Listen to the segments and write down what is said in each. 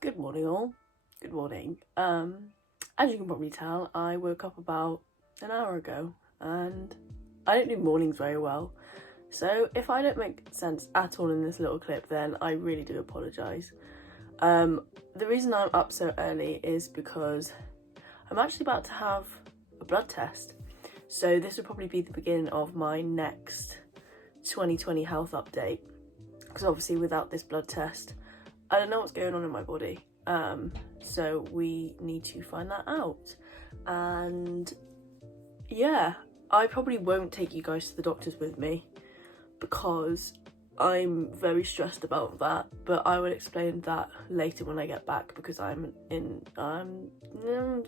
Good morning all. Good morning. As you can probably tell, I woke up about an hour ago and I don't do mornings very well. So if I don't make sense at all in this little clip, then I really do apologise. The reason I'm up so early is because I'm actually about to have a blood test. So this will probably be the beginning of my next 2020 health update. Because obviously without this blood test, I don't know what's going on in my body. So we need to find that out. And yeah, I probably won't take you guys to the doctors with me because I'm very stressed about that, but I will explain that later when I get back because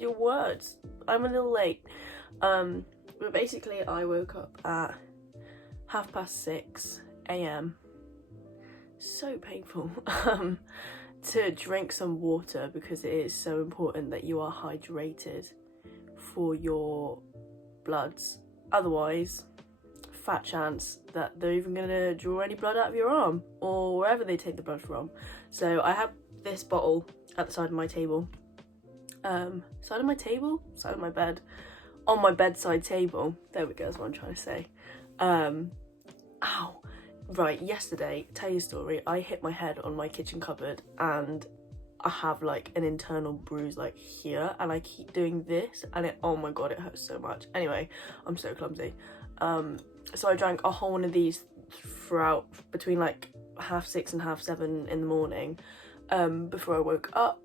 your words, I'm a little late. But basically I woke up at 6:30 a.m. So painful. To drink some water because it is so important that you are hydrated for your bloods. Otherwise, fat chance that they're even gonna draw any blood out of your arm or wherever they take the blood from. So I have this bottle at the side of my table. Side of my bed. On my bedside table. There we go, is what I'm trying to say. Ow. Right, yesterday, tell you a story, I hit my head on my kitchen cupboard and I have like an internal bruise like here and I keep doing this and it, oh my god, it hurts so much. Anyway, I'm so clumsy. So I drank a whole one of these throughout between like 6:30 and 7:30 in the morning before I woke up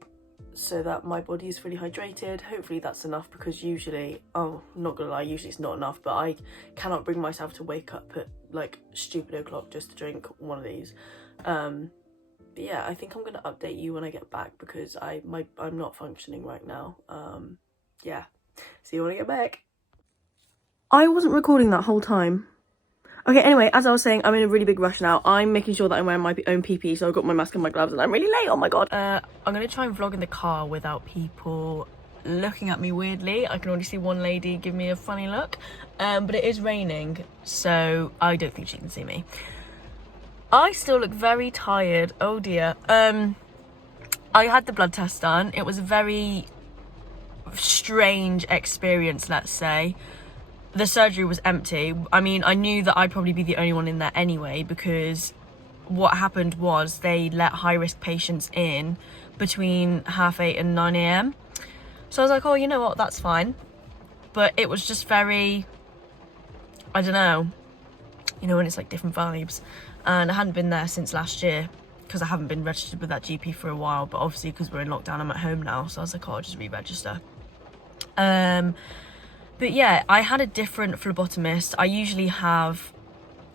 so that my body is fully hydrated. Hopefully that's enough because usually, oh, not gonna lie, usually it's not enough, but I cannot bring myself to wake up at like stupid o'clock just to drink one of these. But yeah, I think I'm gonna update you when I get back because I'm not functioning right now. Yeah, see you when I get back. I wasn't recording that whole time. Okay, anyway, as I was saying, I'm in a really big rush now. I'm making sure that I'm wearing my own PP, so I've got my mask and my gloves, and I'm really late, oh my god. I'm gonna try and vlog in the car without people looking at me weirdly. I can already see one lady give me a funny look, but it is raining, so I don't think she can see me. I still look very tired, oh dear. I had the blood test done. It was a very strange experience, let's say. The surgery was empty. I mean, I knew that I'd probably be the only one in there anyway because what happened was they let high-risk patients in between 8:30 and 9 a.m. So I was like, oh, you know what, that's fine. But it was just very, I don't know, you know, when it's like different vibes. And I hadn't been there since last year because I haven't been registered with that GP for a while. But obviously because we're in lockdown, I'm at home now. So I was like, oh, I'll just re-register. But yeah, I had a different phlebotomist. I usually have,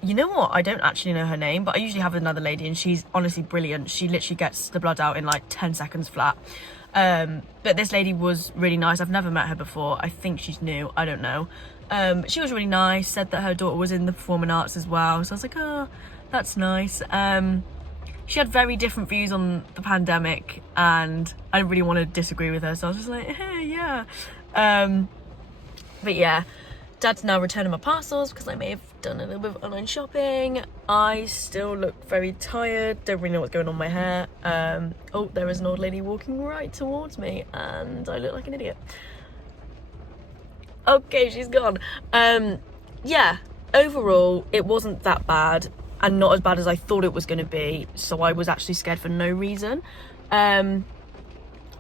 you know what, I don't actually know her name, but I usually have another lady and she's honestly brilliant. She literally gets the blood out in like 10 seconds flat. But this lady was really nice. I've never met her before. I think she's new, I don't know. She was really nice, said that her daughter was in the performing arts as well. So I was like, oh, that's nice. She had very different views on the pandemic and I didn't really want to disagree with her. So I was just like, hey, yeah. But yeah, Dad's now returning my parcels because I may have done a little bit of online shopping. I still look very tired, don't really know what's going on with my hair. Oh, there is an old lady walking right towards me and I look like an idiot. Okay, she's gone. Yeah, overall, it wasn't that bad and not as bad as I thought it was going to be. So I was actually scared for no reason.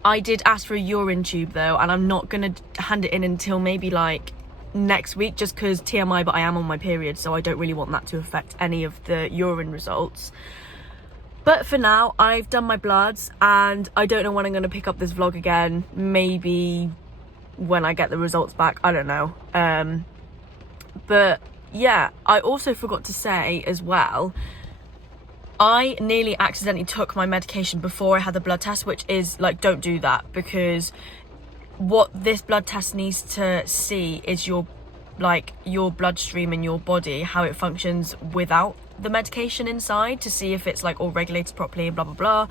I did ask for a urine tube though, and I'm not gonna hand it in until maybe like next week just because TMI, but I am on my period, so I don't really want that to affect any of the urine results. But for now, I've done my bloods and I don't know when I'm gonna pick up this vlog again. Maybe when I get the results back, I don't know. But yeah, I also forgot to say as well, I nearly accidentally took my medication before I had the blood test, which is like, don't do that because what this blood test needs to see is your bloodstream in your body, how it functions without the medication inside to see if it's like all regulated properly and blah, blah, blah.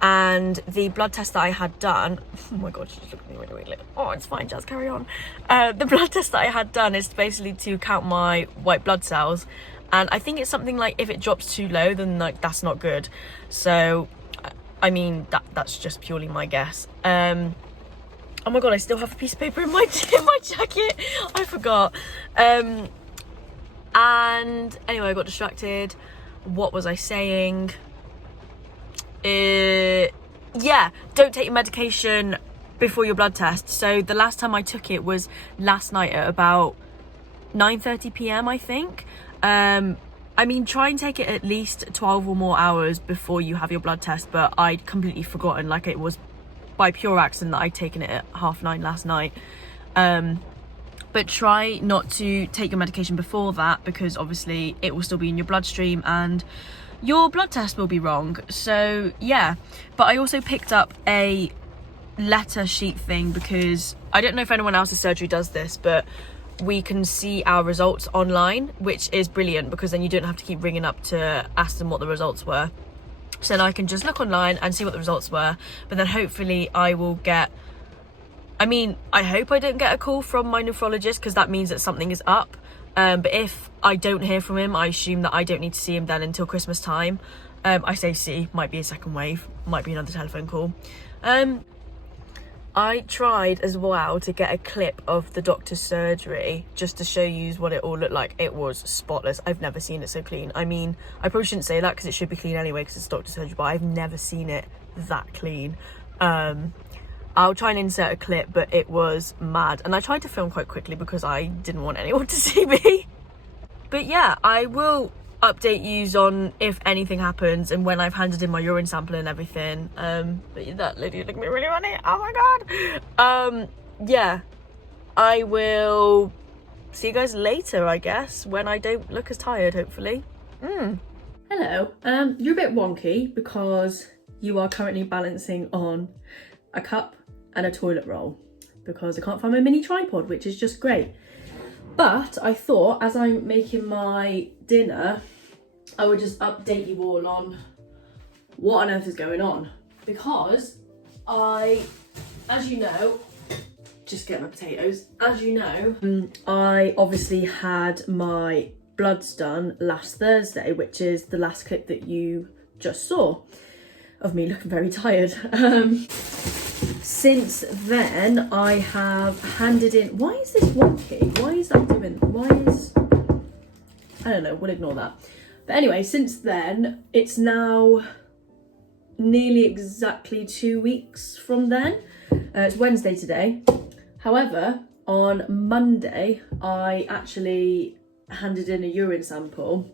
And the blood test that I had done, oh my god, she's looking at me really weirdly. Oh, it's fine, Jazz, carry on. The blood test that I had done is basically to count my white blood cells. And I think it's something like if it drops too low, then like that's not good. So I mean, that's just purely my guess. Oh my god, I still have a piece of paper in my jacket. I forgot. And anyway, I got distracted. What was I saying? Yeah, don't take your medication before your blood test. So the last time I took it was last night at about 9:30 p.m. I think. I mean, try and take it at least 12 or more hours before you have your blood test, but I'd completely forgotten, like it was by pure accident that I'd taken it at 9:30 last night. But try not to take your medication before that, because obviously it will still be in your bloodstream and your blood test will be wrong. So yeah, but I also picked up a letter sheet thing, because I don't know if anyone else's surgery does this, but we can see our results online, which is brilliant, because then you don't have to keep ringing up to ask them what the results were. So then I can just look online and see what the results were, but then hopefully I will get, I mean, I hope I don't get a call from my nephrologist, because that means that something is up. But if I don't hear from him, I assume that I don't need to see him then until Christmas time. I say see, might be a second wave, might be another telephone call. I tried as well to get a clip of the doctor's surgery just to show you what it all looked like. It was spotless. I've never seen it so clean. I mean, I probably shouldn't say that because it should be clean anyway because it's doctor's surgery, but I've never seen it that clean. I'll try and insert a clip, but it was mad. And I tried to film quite quickly because I didn't want anyone to see me. But yeah, I will update you on if anything happens and when I've handed in my urine sample and everything. But that lady looked at me really funny. Oh my god. Yeah, I will see you guys later, I guess, when I don't look as tired, hopefully. Hello. You're a bit wonky because you are currently balancing on a cup and a toilet roll because I can't find my mini tripod, which is just great. But I thought, as I'm making my dinner, I would just update you all on what on earth is going on, because as you know, just get my potatoes. As you know, I obviously had my bloods done last Thursday, which is the last clip that you just saw of me looking very tired. Since then, I have handed in. Why is this wonky? Why is that doing? I don't know. We'll ignore that. But anyway, since then, it's now nearly exactly 2 weeks from then. It's Wednesday today. However, on Monday, I actually handed in a urine sample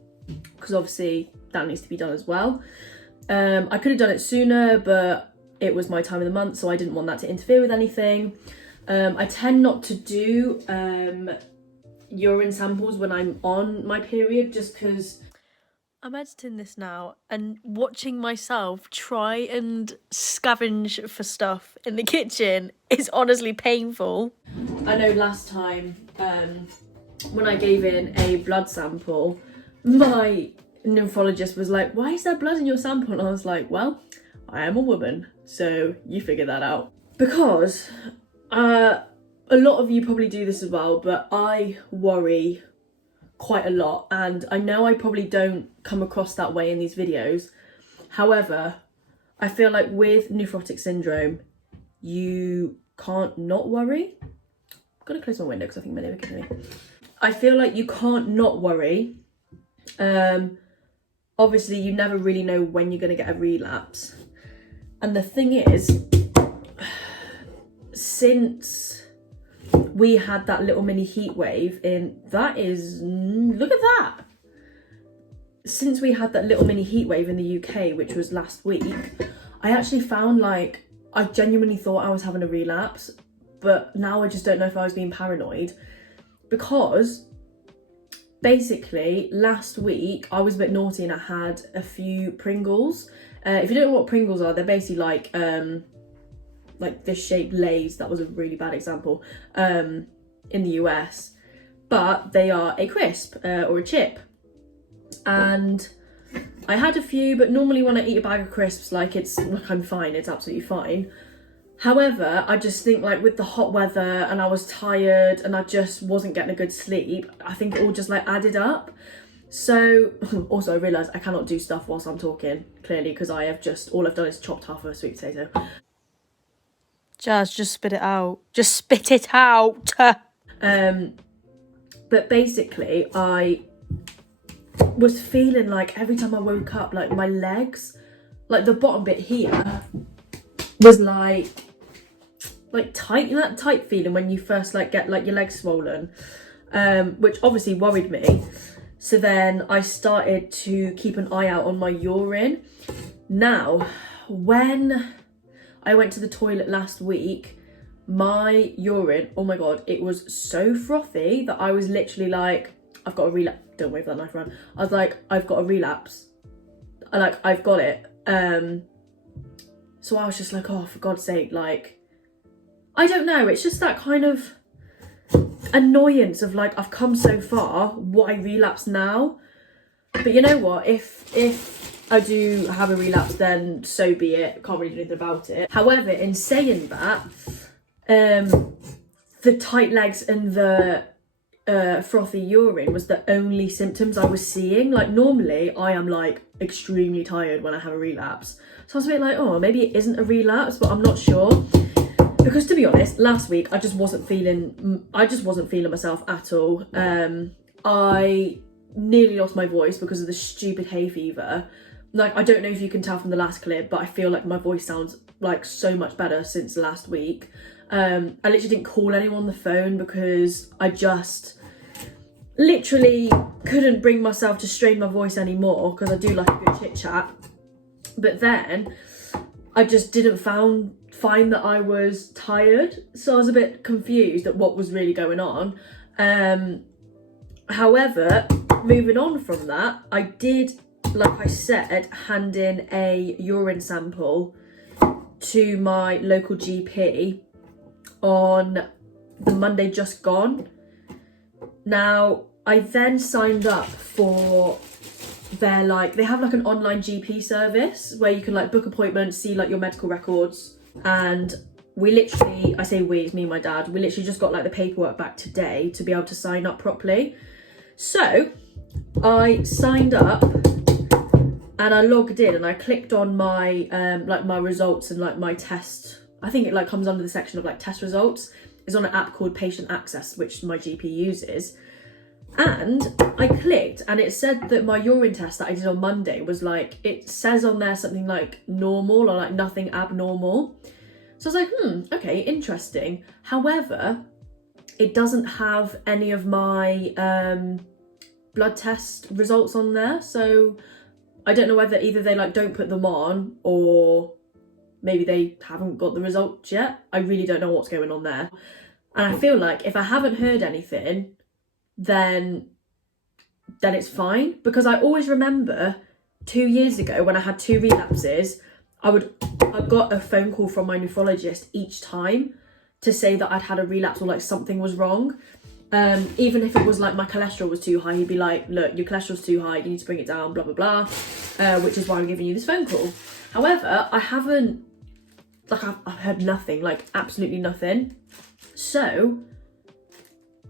because obviously that needs to be done as well. I could have done it sooner, but it was my time of the month, so I didn't want that to interfere with anything. I tend not to do urine samples when I'm on my period, just because I'm editing this now and watching myself try and scavenge for stuff in the kitchen is honestly painful. I know last time when I gave in a blood sample, my nephrologist was like, "Why is there blood in your sample?" And I was like, well, I am a woman, so you figure that out. Because a lot of you probably do this as well, but I worry quite a lot, and I know I probably don't come across that way in these videos. However, I feel like with nephrotic syndrome, you can't not worry. I'm gonna close my window because I think my neighbour can hear me. I feel like you can't not worry. Obviously, you never really know when you're gonna get a relapse. And the thing is, since we had that little mini heat wave look at that. Since we had that little mini heat wave in the UK, which was last week, I actually found I genuinely thought I was having a relapse, but now I just don't know if I was being paranoid, because basically last week I was a bit naughty and I had a few Pringles. If you don't know what Pringles are, they're basically like this shaped Lay's. That was a really bad example in the US, but they are a crisp or a chip. And I had a few, but normally when I eat a bag of crisps, I'm fine, it's absolutely fine. However, I just think with the hot weather and I was tired and I just wasn't getting a good sleep, I think it all just added up. So, also I realised I cannot do stuff whilst I'm talking, clearly, because all I've done is chopped half a sweet potato. Jazz, just spit it out. Just spit it out. But basically, I was feeling like every time I woke up, like my legs, like the bottom bit here, was like tight. You know that tight feeling when you first like get like your legs swollen, which obviously worried me. So then I started to keep an eye out on my urine. Now, when I went to the toilet last week, my urine, oh my god, it was so frothy that I was literally like, I've got a relapse. Don't wave that knife around. I was like, I've got a relapse. I've got it. So I was just like, oh, for God's sake, like, I don't know. It's just that kind of annoyance of like, I've come so far, why relapse now? But you know what? If I do have a relapse, then so be it. Can't really do anything about it. However, in saying that, the tight legs and the frothy urine was the only symptoms I was seeing. Like normally I am like extremely tired when I have a relapse. So I was a bit like, oh, maybe it isn't a relapse, but I'm not sure. Because to be honest, last week I just wasn't feeling myself at all. I nearly lost my voice because of the stupid hay fever. Like, I don't know if you can tell from the last clip, but I feel like my voice sounds like so much better since last week. I literally didn't call anyone on the phone because I just literally couldn't bring myself to strain my voice anymore, because I do like a good chit chat. But then I just didn't find that I was tired, so I was a bit confused at what was really going on. However, moving on from that, I did, like I said, hand in a urine sample to my local GP on the Monday just gone. Now, I then signed up for their, like, they have like an online GP service where you can like book appointments, see like your medical records, and we literally, I say we, it's me and my dad, we literally just got like the paperwork back today to be able to sign up properly. So I signed up and I logged in and I clicked on my like my results and like my test. I think it like comes under the section of like test results. It's on an app called Patient Access, which my GP uses. And I clicked and it said that my urine test that I did on Monday was like, it says on there something like normal or like nothing abnormal. So I was like, okay, interesting. However, it doesn't have any of my blood test results on there. So I don't know whether either they like don't put them on or maybe they haven't got the results yet. I really don't know what's going on there. And I feel like if I haven't heard anything, then it's fine. Because I always remember 2 years ago when I had 2 relapses, I got a phone call from my nephrologist each time to say that I'd had a relapse or like something was wrong. Even if it was like my cholesterol was too high, he'd be like, look, your cholesterol's too high, you need to bring it down, blah, blah, blah, which is why I'm giving you this phone call. However, I haven't, like, I've heard nothing, like absolutely nothing. So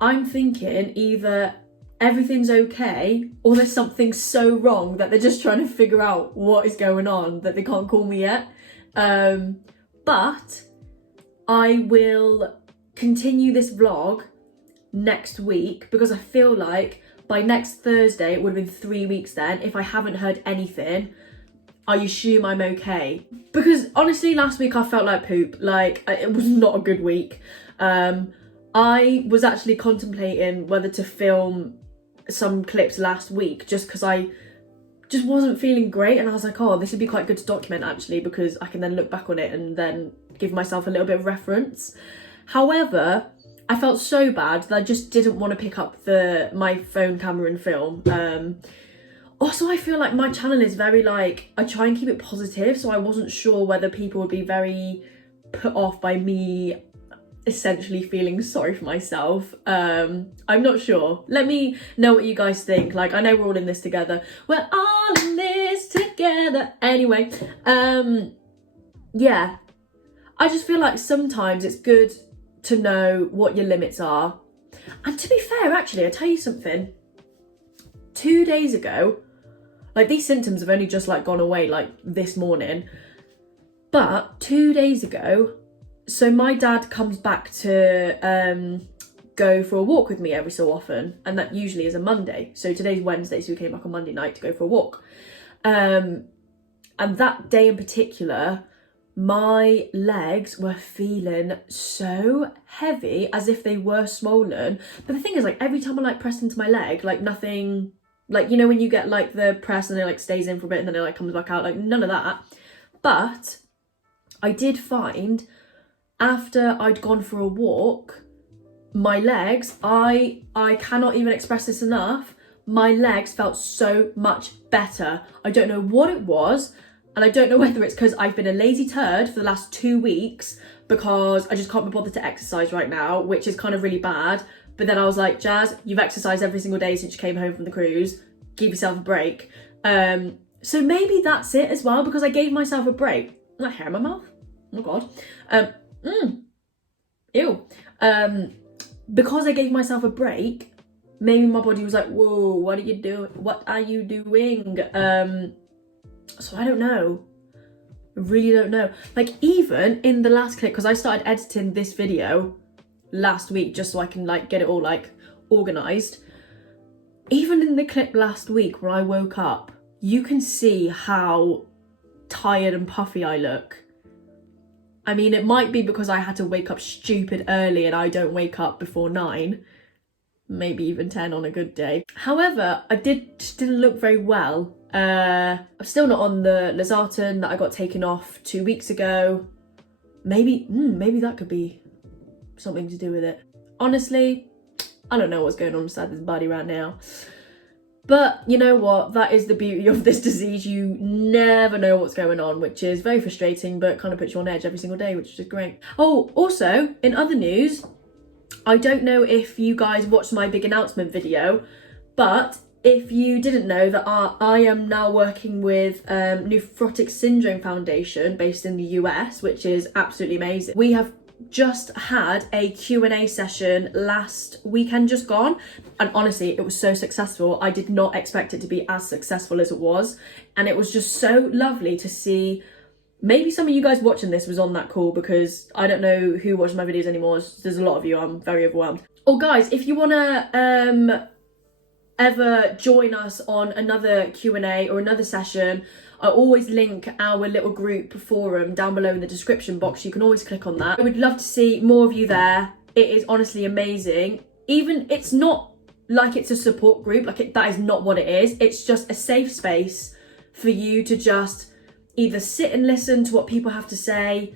I'm thinking either everything's okay or there's something so wrong that they're just trying to figure out what is going on that they can't call me yet. But I will continue this vlog next week because I feel like by next Thursday, it would have been 3 weeks then. If I haven't heard anything, I assume I'm okay. Because honestly, last week I felt like poop. Like, it was not a good week. I was actually contemplating whether to film some clips last week just because I just wasn't feeling great, and I was like, oh, this would be quite good to document actually, because I can then look back on it and then give myself a little bit of reference. However, I felt so bad that I just didn't want to pick up my phone camera and film. Also, I feel like my channel is very like, I try and keep it positive, so I wasn't sure whether people would be very put off by me essentially feeling sorry for myself. I'm not sure. Let me know what you guys think. Like, I know we're all in this together. We're all in this together. Anyway, yeah. I just feel like sometimes it's good to know what your limits are. And to be fair, actually, I'll tell you something. 2 days ago, like these symptoms have only just like gone away like this morning, but 2 days ago, so my dad comes back to go for a walk with me every so often, and that usually is a Monday. So today's Wednesday, so we came back on Monday night to go for a walk. And that day in particular, my legs were feeling so heavy, as if they were swollen. But the thing is, like, every time I like pressed into my leg, like nothing, like, you know, when you get like the press and it like stays in for a bit and then it like comes back out, like none of that. But I did find after I'd gone for a walk, my legs, I cannot even express this enough, my legs felt so much better. I don't know what it was, and I don't know whether it's because I've been a lazy turd for the last 2 weeks because I just can't be bothered to exercise right now, which is kind of really bad. But then I was like, Jazz, you've exercised every single day since you came home from the cruise. Give yourself a break. So maybe that's it as well, because I gave myself a break. Is that hair in my mouth? Oh God. Ew. Because I gave myself a break, maybe my body was like, whoa, what are you doing? What are you doing? So I don't know. I really don't know. Like, even in the last clip, because I started editing this video last week just so I can like get it all like organized. Even in the clip last week where I woke up, you can see how tired and puffy I look. I mean, it might be because I had to wake up stupid early and I don't wake up before 9, maybe even 10 on a good day. However, I just didn't look very well. I'm still not on the Losartan that I got taken off 2 weeks ago. Maybe that could be something to do with it. Honestly, I don't know what's going on inside this body right now. But you know what? That is the beauty of this disease. You never know what's going on, which is very frustrating, but kind of puts you on edge every single day, which is great. Oh, also, in other news, I don't know if you guys watched my big announcement video, but if you didn't know that I am now working with Nephrotic Syndrome Foundation based in the US, which is absolutely amazing. We have just had a Q&A session last weekend just gone, and honestly it was so successful. I did not expect it to be as successful as it was, and it was just so lovely to see. Maybe some of you guys watching this was on that call, because I don't know who watches my videos anymore. There's a lot of you. I'm very overwhelmed. Oh guys, if you want to ever join us on another Q&A or another session, I always link our little group forum down below in the description box. You can always click on that. I would love to see more of you there. It is honestly amazing. Even it's not like it's a support group, like that is not what it is. It's just a safe space for you to just either sit and listen to what people have to say,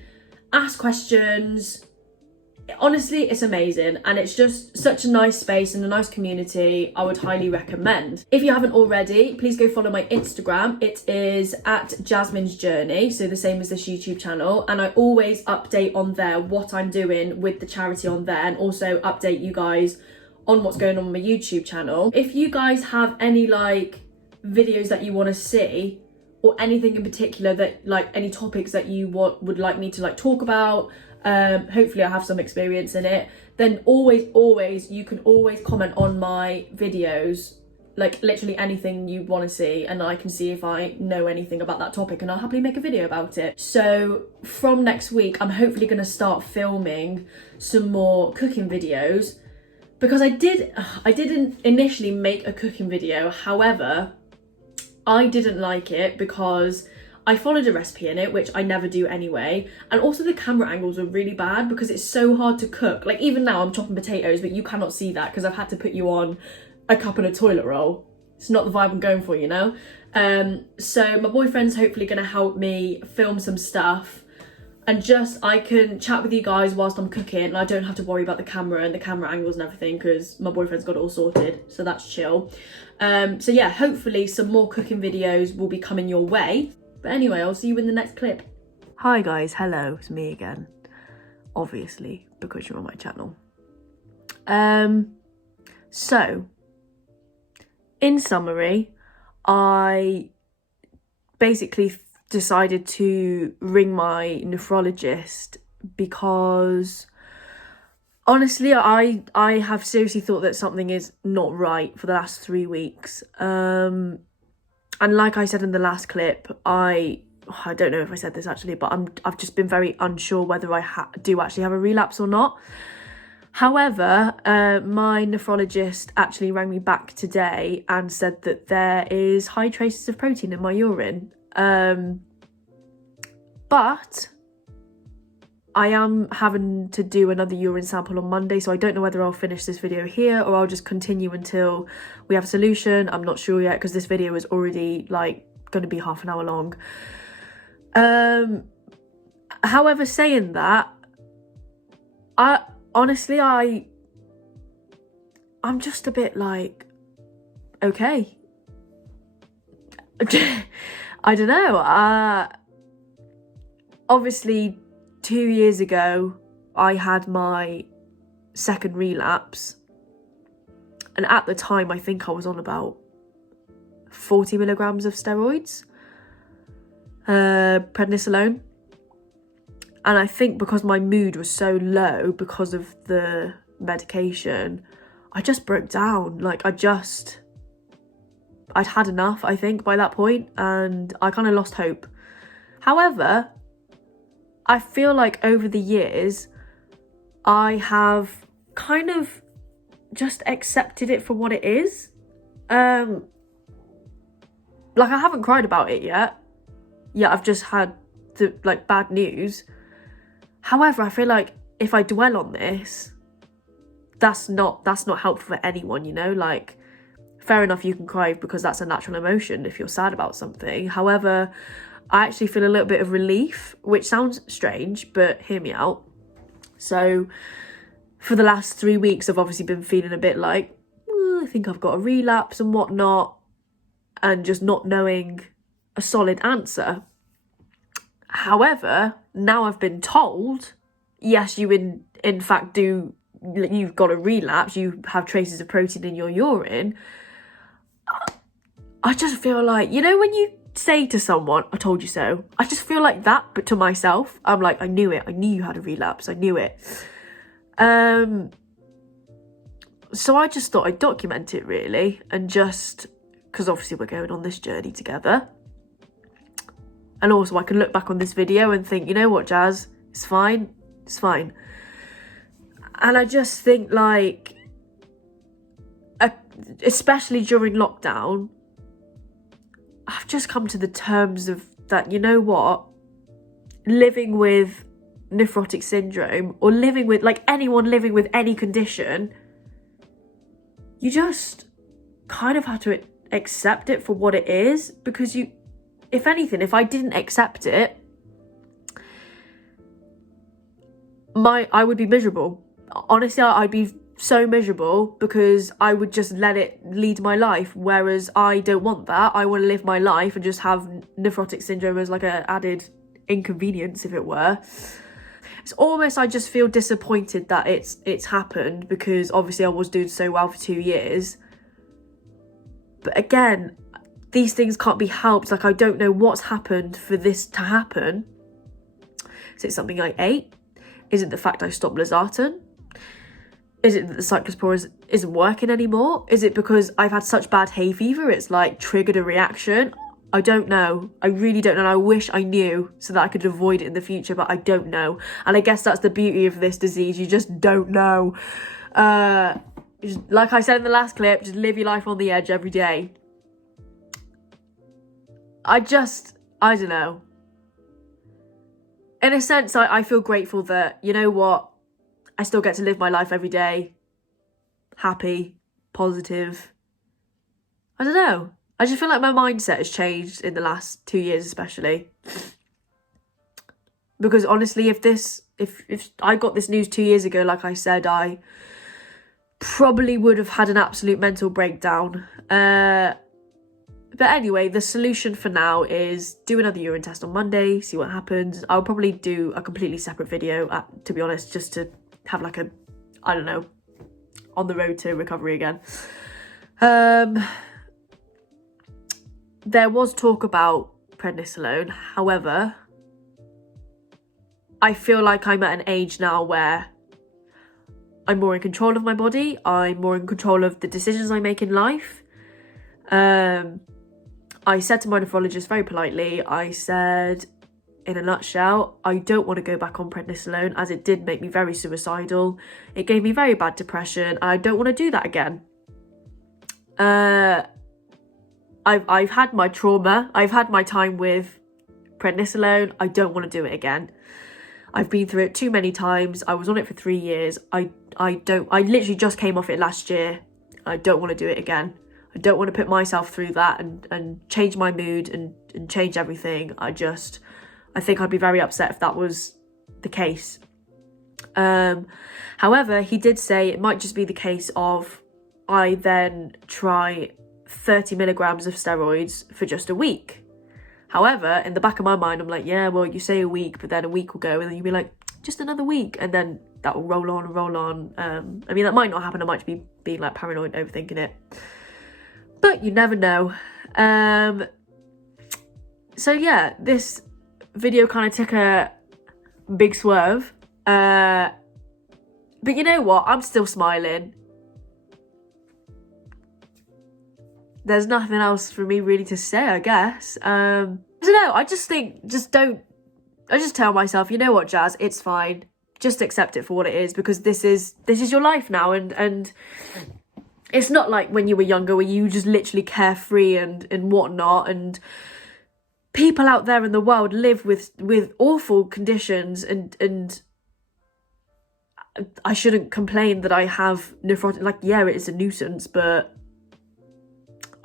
ask questions. Honestly, it's amazing, and it's just such a nice space and a nice community. I would highly recommend. If you haven't already, please go follow my Instagram. It is at Jasmine's Journey, so the same as this YouTube channel, and I always update on there what I'm doing with the charity on there, and also update you guys on what's going on my YouTube channel. If you guys have any like videos that you want to see, or anything in particular that like any topics that you would like me to like talk about, hopefully I have some experience in it, then always you can always comment on my videos, like literally anything you want to see, and I can see if I know anything about that topic and I'll happily make a video about it. So from next week I'm hopefully going to start filming some more cooking videos, because I didn't initially make a cooking video. However, I didn't like it because I followed a recipe in it, which I never do anyway, and also the camera angles were really bad because it's so hard to cook. Like even now I'm chopping potatoes, but you cannot see that because I've had to put you on a cup and a toilet roll. It's not the vibe I'm going for, you know? So my boyfriend's hopefully going to help me film some stuff, and just I can chat with you guys whilst I'm cooking, and I don't have to worry about the camera and the camera angles and everything because my boyfriend's got it all sorted, so that's chill. So yeah, hopefully some more cooking videos will be coming your way. But anyway, I'll see you in the next clip. Hi guys, hello, it's me again. Obviously, because you're on my channel. So, in summary, I basically decided to ring my nephrologist because Honestly, I have seriously thought that something is not right for the last 3 weeks. And like I said in the last clip, I don't know if I said this actually, but I've just been very unsure whether I do actually have a relapse or not. However, my nephrologist actually rang me back today and said that there is high traces of protein in my urine. But I am having to do another urine sample on Monday, so I don't know whether I'll finish this video here or I'll just continue until we have a solution. I'm not sure yet because this video is already like going to be half an hour long. However, saying that, I'm just a bit like, okay. I don't know. Obviously, 2 years ago, I had my second relapse. And at the time, I think I was on about 40 milligrams of steroids, prednisolone. And I think because my mood was so low because of the medication, I just broke down. Like, I'd had enough, I think, by that point, and I kind of lost hope. However, I feel like over the years, I have kind of just accepted it for what it is. Like, I haven't cried about it yet. Yeah, I've just had the bad news. However, I feel like if I dwell on this, that's not helpful for anyone, you know? Like, fair enough, you can cry because that's a natural emotion if you're sad about something. However, I actually feel a little bit of relief, which sounds strange, but hear me out. So for the last 3 weeks, I've obviously been feeling a bit like, I think I've got a relapse and whatnot, and just not knowing a solid answer. However, now I've been told, yes, you in fact you've got a relapse, you have traces of protein in your urine. I just feel like, you know, when you say to someone, I told you so, I just feel like that, but to myself, I'm like, I knew it. I knew you had a relapse. I knew it. So I just thought I'd document it really, and just, because obviously we're going on this journey together. And also I can look back on this video and think, you know what, Jazz, it's fine. It's fine. And I just think, like, especially during lockdown, I've just come to the terms of that, you know what, living with nephrotic syndrome, or living with, like, anyone living with any condition, you just kind of have to accept it for what it is, because if anything, if I didn't accept it, I would be miserable. Honestly, I'd be so miserable because I would just let it lead my life, whereas I don't want that. I want to live my life and just have nephrotic syndrome as like an added inconvenience, if it were. It's almost, I just feel disappointed that it's happened, because obviously I was doing so well for 2 years. But again, these things can't be helped. Like, I don't know what's happened for this to happen. Is it something I ate? Is it the fact I stopped losartan? Is it that the cyclosporin isn't working anymore? Is it because I've had such bad hay fever, it's like triggered a reaction? I don't know. I really don't know. And I wish I knew so that I could avoid it in the future, but I don't know. And I guess that's the beauty of this disease. You just don't know. Like I said in the last clip, just live your life on the edge every day. I don't know. In a sense, I feel grateful that, you know what, I still get to live my life every day. Happy, positive. I don't know. I just feel like my mindset has changed in the last 2 years especially. Because honestly, if I got this news 2 years ago, like I said, I probably would have had an absolute mental breakdown. But anyway, the solution for now is do another urine test on Monday, see what happens. I'll probably do a completely separate video, to be honest, just to have like a, I don't know, on the road to recovery again. There was talk about prednisolone. However, I feel like I'm at an age now where I'm more in control of my body. I'm more in control of the decisions I make in life. I said to my nephrologist very politely, I said, in a nutshell, I don't want to go back on prednisolone, as it did make me very suicidal. It gave me very bad depression. I don't want to do that again. I've had my trauma. I've had my time with prednisolone. I don't want to do it again. I've been through it too many times. I was on it for 3 years. I literally just came off it last year. I don't want to do it again. I don't want to put myself through that and change my mood and change everything. I think I'd be very upset if that was the case. However, he did say it might just be the case of I then try 30 milligrams of steroids for just a week. However, in the back of my mind, I'm like, yeah, well, you say a week, but then a week will go, and then you'll be like, just another week, and then that will roll on and roll on. I mean, that might not happen. I might be being like paranoid, overthinking it, but you never know. So yeah, this video kind of took a big swerve, but you know what? I'm still smiling. There's nothing else for me really to say, I guess. I don't know. I just think, I just tell myself, you know what, Jazz, it's fine. Just accept it for what it is, because this is your life now, and it's not like when you were younger where you just literally carefree and whatnot, and people out there in the world live with awful conditions, and I shouldn't complain that I have nephrotic. Like, yeah, it is a nuisance, but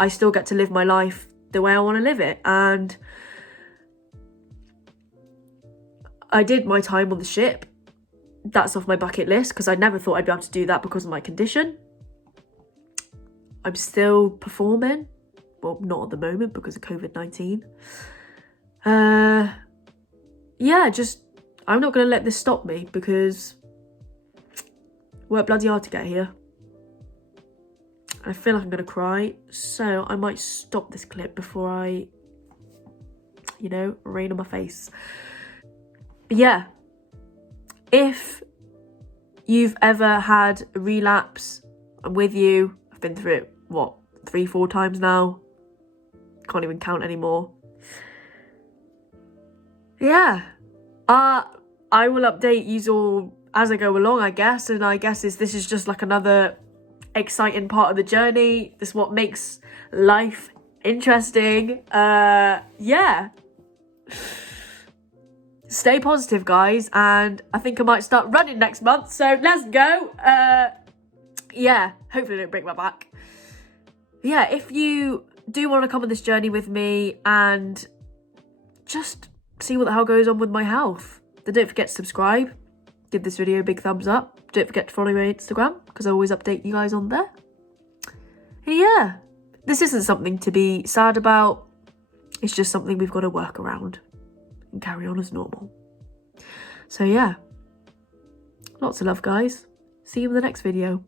I still get to live my life the way I want to live it. And I did my time on the ship. That's off my bucket list, because I never thought I'd be able to do that because of my condition. I'm still performing. Well, not at the moment because of COVID-19. Yeah, just, I'm not going to let this stop me, because worked bloody hard to get here. I feel like I'm going to cry, so I might stop this clip before I, rain on my face. But yeah, if you've ever had a relapse, I'm with you. I've been through it, 3-4 times now? Can't even count anymore. Yeah, I will update you all as I go along, I guess, and I guess this is just like another exciting part of the journey. This is what makes life interesting. Yeah, stay positive, guys, and I think I might start running next month, so let's go. Yeah, hopefully I don't break my back. Yeah, if you do want to come on this journey with me and just see what the hell goes on with my health, then don't forget to subscribe, give this video a big thumbs up, don't forget to follow me on Instagram, because I always update you guys on there. And yeah, this isn't something to be sad about, it's just something we've got to work around and carry on as normal. So yeah, lots of love, guys. See you in the next video.